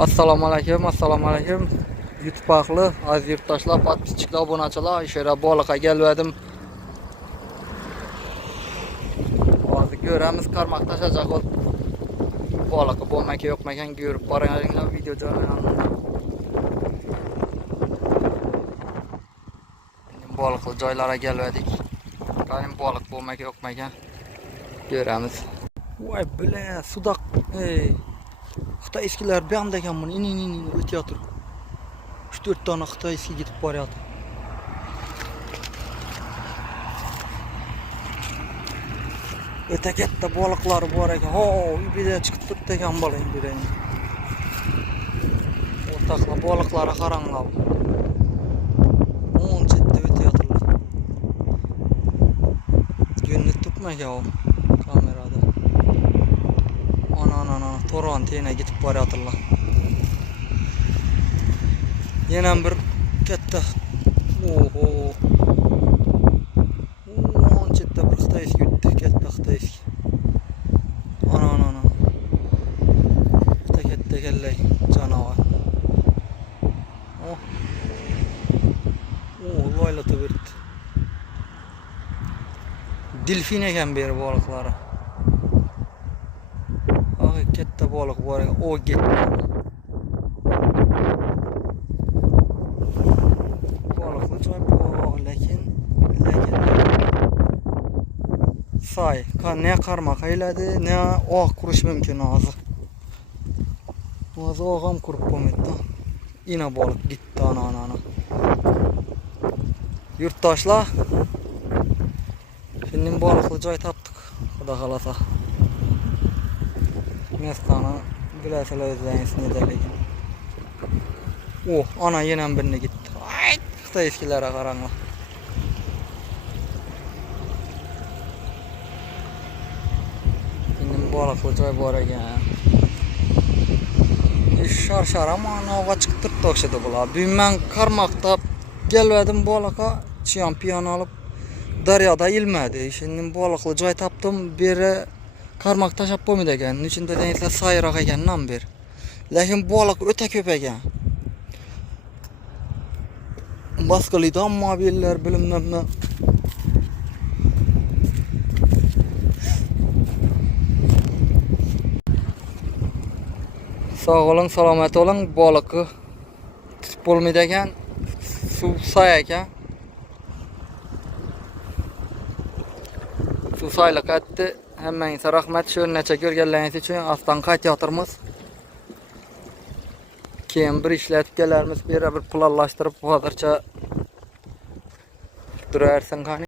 Assalomu alaykum. YouTube ahli, aziz yurtdoshlar, podpischilar, obunachilar, ishora boliqqa keldim. Hozir ko'ramiz, qarmoq tashajaq ol. Boliqqa bo'lmak yo'qmagan ko'rib boringlar video joylanadi. Boliqli joylarga keldik. Qani boliq bo'lmak yo'qmagan ko'ramiz. Voy bile sudak. Xitoy eskiler bir anda ekan buni in o'tyotir. 3-4 tane Xitoy eski gidip boryapti. O'ta katta baliqlar bor ekan. Ho, uyda chiqib turibdi ekan bola birey. O'rtaqlar baliqlari qaranglar. 10 chetda o'tyotirlar. Ko'rinib turibmi-ku kamerada? Ana to'ron tena gidip boryaptilar. Yana bir katta. Oho. Chetda bir Xitoy eski o'tdi, katta Xitoy eski. Ana. Katta kellay canavar. Loylatib o'tdi. Delfin ekan beri baliqlari. Katta baliq bor ekan. O ketdi. Baliqli joy bor, lekin say, ne qarmoq ayladi, ne oq qurish mumkin hozir. Hozir og'am qurib bo'lmaydi. Ina baliq gitti ana. Yurtdoshlar, şimdi baliqli joy topdik. Xudo xolasa. Mestana bilasizlar o'zlaringiz nedaligini. Ana yana birini gitti. Xitoy eskilari qaranglar. Endi baliqli joy bor ekan. Shar amanaga chiqib turibdi o'xshadi bular. Men qarmoqda keldim baliqqa, champion olib daryoda ilmadi. Şimdi baliqli joy topdim, beri qarmoq tashab bo'lmaydi ekan. Uchinda deysizlar sayroq ekandan beri. Lekin baliq o'ta ko'p ekan. Baskalidan mobillar bilinmabmi. Sağ olun, salomat olun. Baliqni tutib bo'lmaydi ekan. Suv say ekan. Suv sayliq etdi. Hammangizga rahmat. Shu necha ko'rganlaringiz uchun aslan qaytyotirmiz. Keyin bir ishlatib kelarmiz, bir planlashtirib hozircha turarsan qani.